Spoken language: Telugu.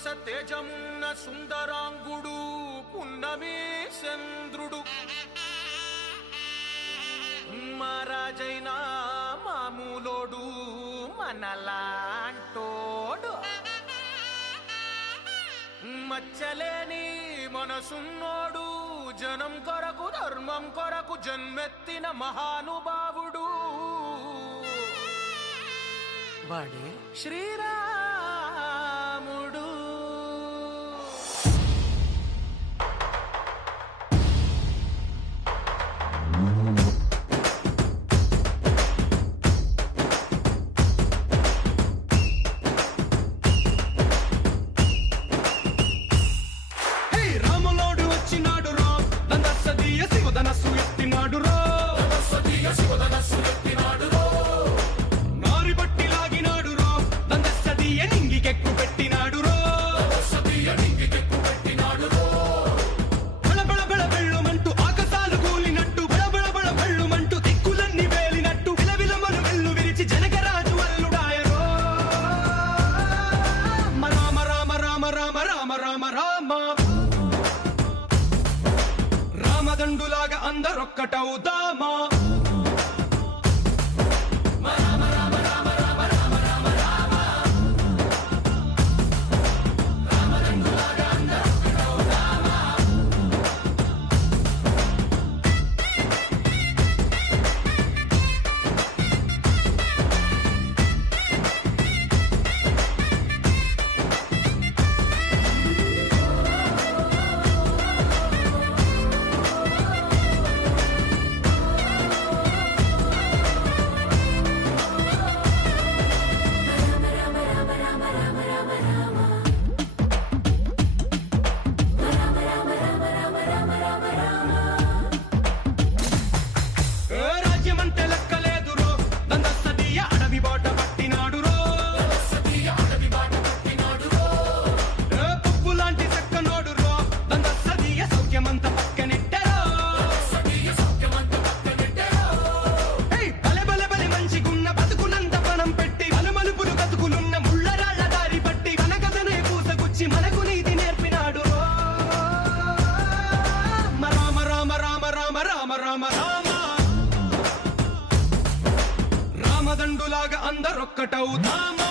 తేజమున్న సుందరాంగుడు పున్నమి చంద్రుడు మహారాజైనా మామూలోడు మనలాంటోడు మచ్చలేని మనసున్నోడు జనం కొరకు ధర్మం కొరకు జన్మెత్తిన మహానుభావుడు వాడే శ్రీరాముడు. రాములోడు వచ్చినాడు రో దందసదీయ శివధనస్సు ఎత్తినాడు రో నారి బట్టి లాగినాడు రో దందసదీయ నింగికెక్కు పెట్టినాడు రో బళబళ బళ బెళ్ళుమంటూ ఆకాశాలు కూలినట్టు బళబళ బళ బెళ్ళుమంటూ దిక్కులన్నీ వేలినట్టు విలవిలమను వెల్లు విరిచి జనకరాజు అల్లుడాయరో రామ రామ రామ రామ రామ రామ రామ రామదండులాగా అందరొక్కటవుదామా రాజ్యమంటే లెక్కలేదు రో దందసదీయ అడవి బాట పట్టినాడు రో పువ్వు లాంటి చక్కనోడు రో దందసదీయ సౌఖ్యమంత పక్కనెట్టరో బలె బలె బలె మంచిగున్న బతుకునంత పణం పెట్టి మలుమలుపులు బతుకులున్న ముళ్ళరాళ్ల దారి పట్టి మన కథనే పూసగుచ్చి మనకు నీతి నేర్పినాడు రో రామ రామ రామ రామ రామ రామ రామ రామదండులాగా అందరొక్కటవుదామా